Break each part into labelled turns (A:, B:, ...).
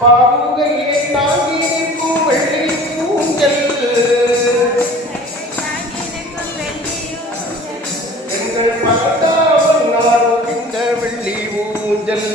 A: பாவுகையே தாங்கி நிற்கும் வெள்ளி பூஞ்சல் எங்கள் பார்த்தாவும் இந்த வெள்ளி ஊஞ்சல்.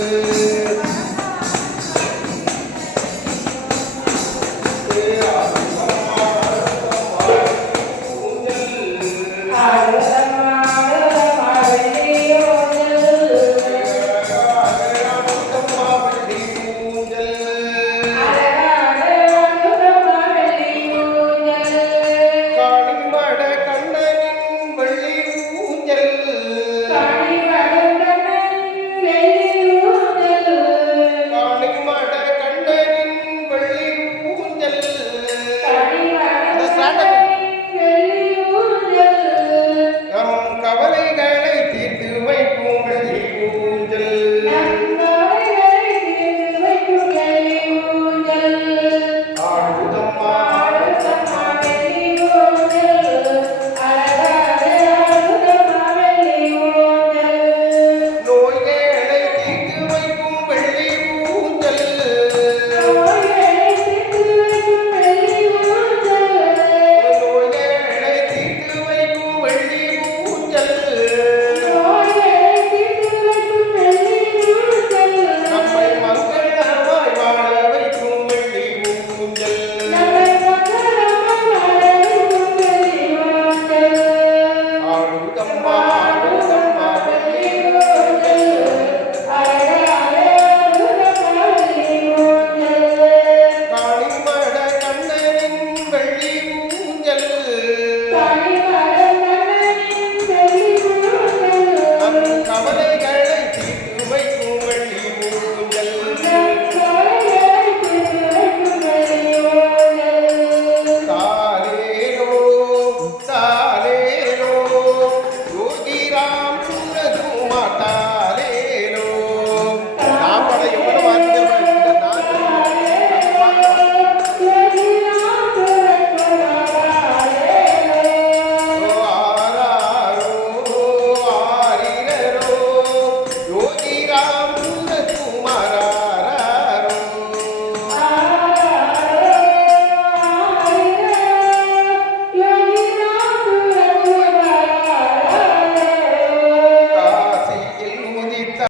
A: ಅವರೇ